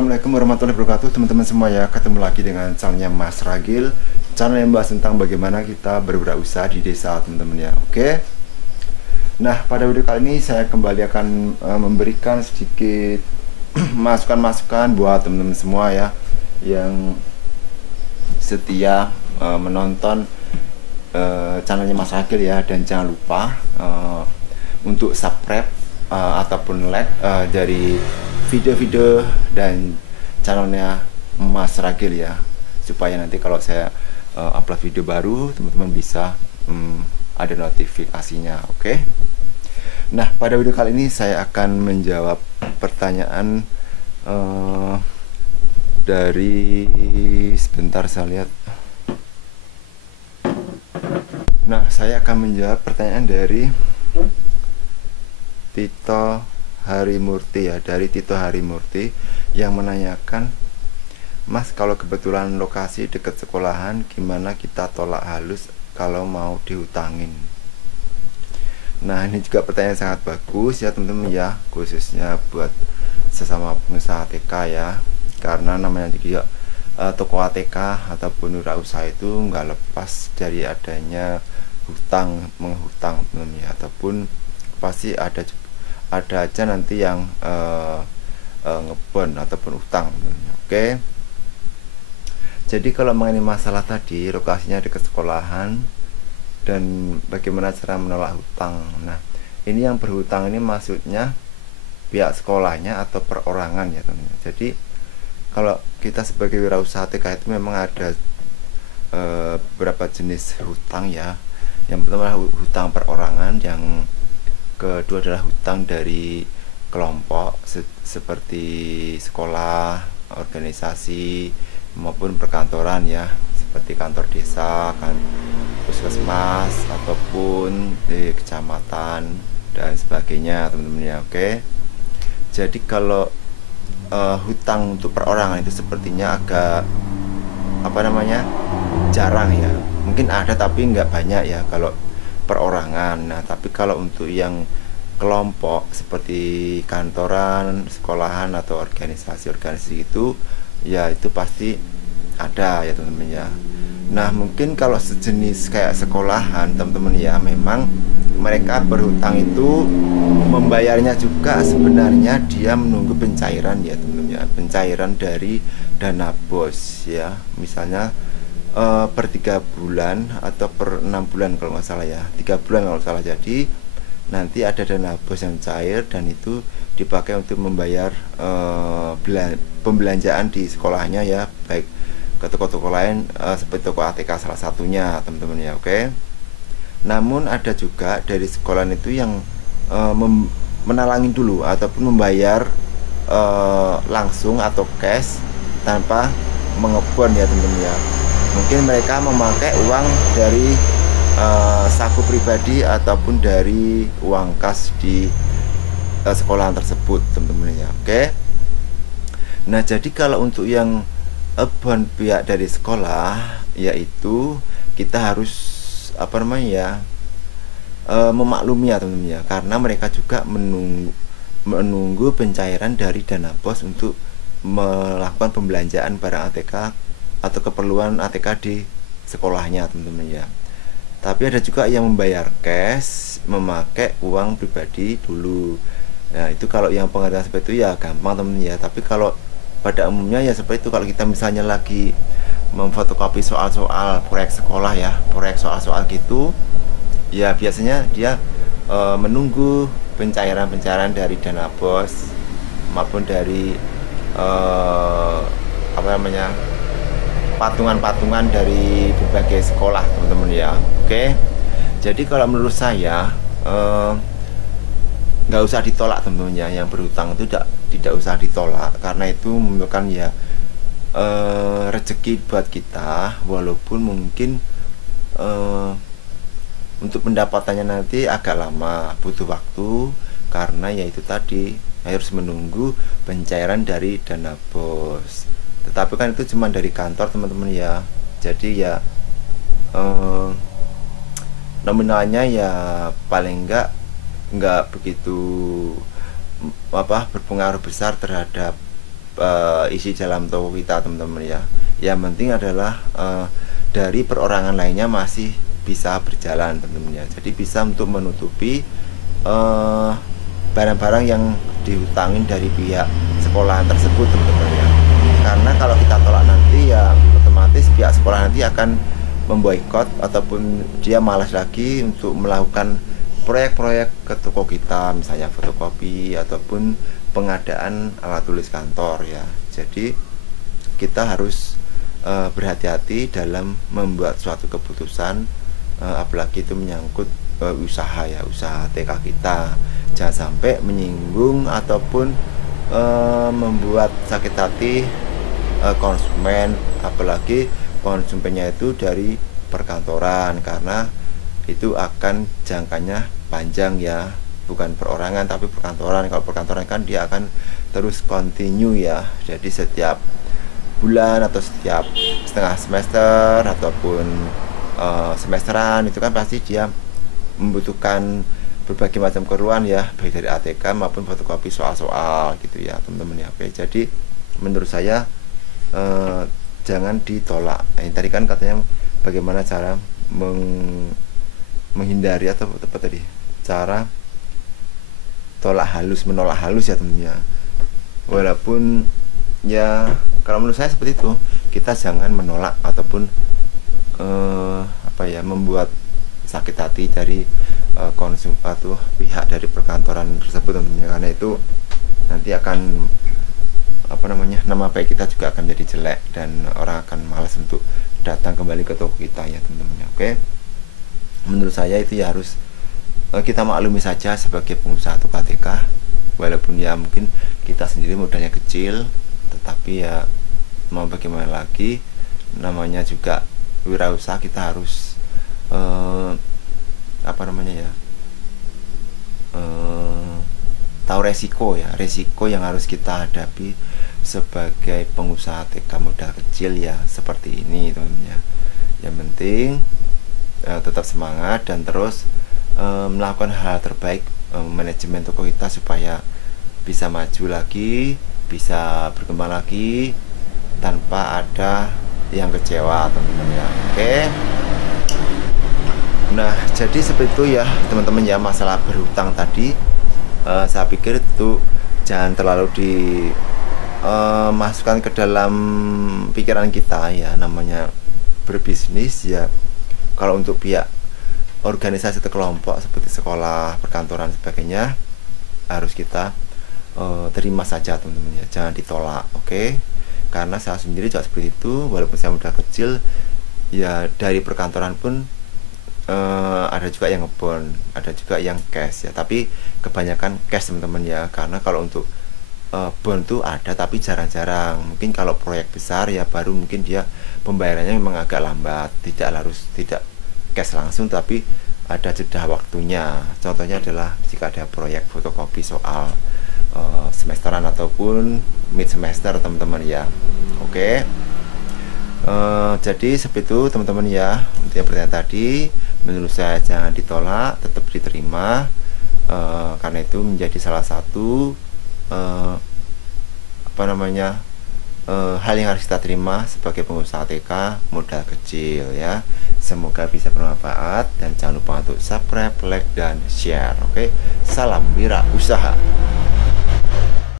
Assalamualaikum warahmatullahi wabarakatuh teman-teman semua ya. Ketemu lagi dengan channelnya Mas Ragil, channel yang membahas tentang bagaimana kita berwirausaha di desa teman-teman ya. Oke. Nah, pada video kali ini saya kembali akan memberikan sedikit masukan-masukan buat teman-teman semua ya yang setia menonton channelnya Mas Ragil ya. Dan jangan lupa untuk subscribe ataupun like dari video-video dan channelnya Mas Ragil ya, supaya nanti kalau saya upload video baru teman-teman bisa ada notifikasinya. Oke. Nah, pada video kali ini saya akan menjawab pertanyaan dari, sebentar saya lihat. Nah, saya akan menjawab pertanyaan dari Tito Harimurti ya, dari Tito Harimurti yang menanyakan, Mas, kalau kebetulan lokasi dekat sekolahan, gimana kita tolak halus kalau mau dihutangin? Nah, ini juga pertanyaan sangat bagus ya teman-teman ya, khususnya buat sesama pengusaha ATK ya, karena namanya juga toko ATK ataupun wirausaha itu nggak lepas dari adanya hutang menghutang teman-teman ya, ataupun pasti ada aja nanti yang ngebon ataupun utang. Oke. Jadi kalau mengenai masalah tadi, lokasinya dekat sekolahan dan bagaimana cara menolak hutang. Nah, ini yang berhutang ini maksudnya pihak sekolahnya atau perorangan ya teman-teman. Jadi kalau kita sebagai wirausaha TK itu memang ada beberapa jenis hutang ya. Yang pertama hutang perorangan, yang kedua adalah hutang dari kelompok seperti sekolah, organisasi maupun perkantoran ya, seperti kantor desa, kan, puskesmas ataupun di kecamatan dan sebagainya teman-teman ya. Oke. Jadi kalau hutang untuk perorangan itu sepertinya agak jarang ya. Mungkin ada tapi nggak banyak ya kalau perorangan. Nah, tapi kalau untuk yang kelompok seperti kantoran, sekolahan atau organisasi itu ya itu pasti ada ya teman-teman ya. Nah, mungkin kalau sejenis kayak sekolahan teman-teman ya, memang mereka berhutang itu membayarnya juga sebenarnya dia menunggu pencairan ya teman-teman ya, pencairan dari dana bos ya, misalnya per 3 bulan atau per 6 bulan kalau nggak salah ya, 3 bulan kalau salah. Jadi nanti ada dana bos yang cair dan itu dipakai untuk membayar pembelanjaan di sekolahnya ya, baik ke toko-toko lain seperti toko ATK salah satunya teman-teman ya. Oke. Namun ada juga dari sekolah itu yang menalangin dulu ataupun membayar langsung atau cash tanpa mengebon ya teman-teman ya. Mungkin mereka memakai uang dari saku pribadi ataupun dari uang kas di sekolahan tersebut teman-teman ya. Oke. Nah, jadi kalau untuk yang abon pihak dari sekolah, yaitu kita harus memaklumi ya teman-teman ya, karena mereka juga menunggu pencairan dari dana bos untuk melakukan pembelanjaan barang ATK atau keperluan ATK di sekolahnya teman-teman ya. Tapi ada juga yang membayar cash memakai uang pribadi dulu. Nah, itu kalau yang pengertian seperti itu ya gampang teman-teman ya. Tapi kalau pada umumnya ya seperti itu, kalau kita misalnya lagi memfotokopi soal-soal proyek sekolah ya, proyek soal-soal gitu ya, biasanya dia menunggu pencairan dari dana bos maupun dari patungan-patungan dari berbagai sekolah teman-teman ya. Oke. Jadi kalau menurut saya nggak usah ditolak teman-teman ya, yang berhutang itu tidak usah ditolak, karena itu merupakan ya rezeki buat kita, walaupun mungkin untuk pendapatannya nanti agak lama, butuh waktu, karena ya itu tadi harus menunggu pencairan dari dana bos. Tetapi kan itu cuma dari kantor teman-teman ya, jadi ya nominalnya ya paling enggak begitu berpengaruh besar terhadap isi dalam toko kita teman-teman ya. Yang penting adalah dari perorangan lainnya masih bisa berjalan teman-teman ya. Jadi bisa untuk menutupi barang-barang yang dihutangin dari pihak sekolah tersebut teman-teman ya. Karena kalau kita tolak nanti ya otomatis pihak sekolah nanti akan memboikot ataupun dia malas lagi untuk melakukan proyek-proyek ke toko kita, misalnya fotokopi ataupun pengadaan alat tulis kantor ya. Jadi kita harus berhati-hati dalam membuat suatu keputusan, apalagi itu menyangkut usaha ya, usaha TK kita. Jangan sampai menyinggung ataupun membuat sakit hati konsumen, apalagi konsumennya itu dari perkantoran, karena itu akan jangkanya panjang ya, bukan perorangan tapi perkantoran. Kalau perkantoran kan dia akan terus continue ya, jadi setiap bulan atau setiap setengah semester ataupun semesteran itu kan pasti dia membutuhkan berbagai macam keperluan ya, baik dari ATK maupun fotokopi soal-soal gitu ya teman-teman ya. Oke, jadi menurut saya jangan ditolak. Ini tadi kan katanya bagaimana cara menghindari atau apa tadi, cara menolak halus ya teman-teman ya. Walaupun ya kalau menurut saya seperti itu, kita jangan menolak ataupun membuat sakit hati dari konsum atau pihak dari perkantoran tersebut tentunya, karena itu nanti akan nama baik kita juga akan jadi jelek dan orang akan malas untuk datang kembali ke toko kita ya teman-teman. Oke, menurut saya itu ya harus kita maklumi saja sebagai pengusaha atau KTK, walaupun ya mungkin kita sendiri modalnya kecil, tetapi ya mau bagaimana lagi, namanya juga wirausaha, kita harus tahu resiko yang harus kita hadapi sebagai pengusaha TK modal kecil ya, seperti ini teman-teman ya. Yang penting tetap semangat dan terus melakukan hal terbaik manajemen toko kita supaya bisa maju lagi, bisa berkembang lagi tanpa ada yang kecewa teman-teman ya. Oke. Nah, jadi seperti itu ya teman-teman ya, masalah berhutang tadi. Saya pikir itu jangan terlalu dimasukkan ke dalam pikiran kita ya, namanya berbisnis ya. Kalau untuk pihak organisasi atau kelompok seperti sekolah, perkantoran sebagainya, harus kita terima saja teman-teman ya, jangan ditolak. Oke. Karena saya sendiri juga seperti itu, walaupun saya modal kecil ya, dari perkantoran pun ada juga yang ngebon, ada juga yang cash ya, tapi kebanyakan cash teman-teman ya. Karena kalau untuk bond tuh ada tapi jarang-jarang, mungkin kalau proyek besar ya baru mungkin dia pembayarannya memang agak lambat, tidak cash langsung tapi ada jeda waktunya. Contohnya adalah jika ada proyek fotokopi soal semesteran ataupun mid semester teman-teman ya. Oke. Jadi seperti itu teman-teman ya, untuk yang pertanyaan tadi menurut saya jangan ditolak, tetap diterima, karena itu menjadi salah satu hal yang harus kita terima sebagai pengusaha TK modal kecil ya. Semoga bisa bermanfaat dan jangan lupa untuk subscribe, like, dan share. Oke, salam wira usaha.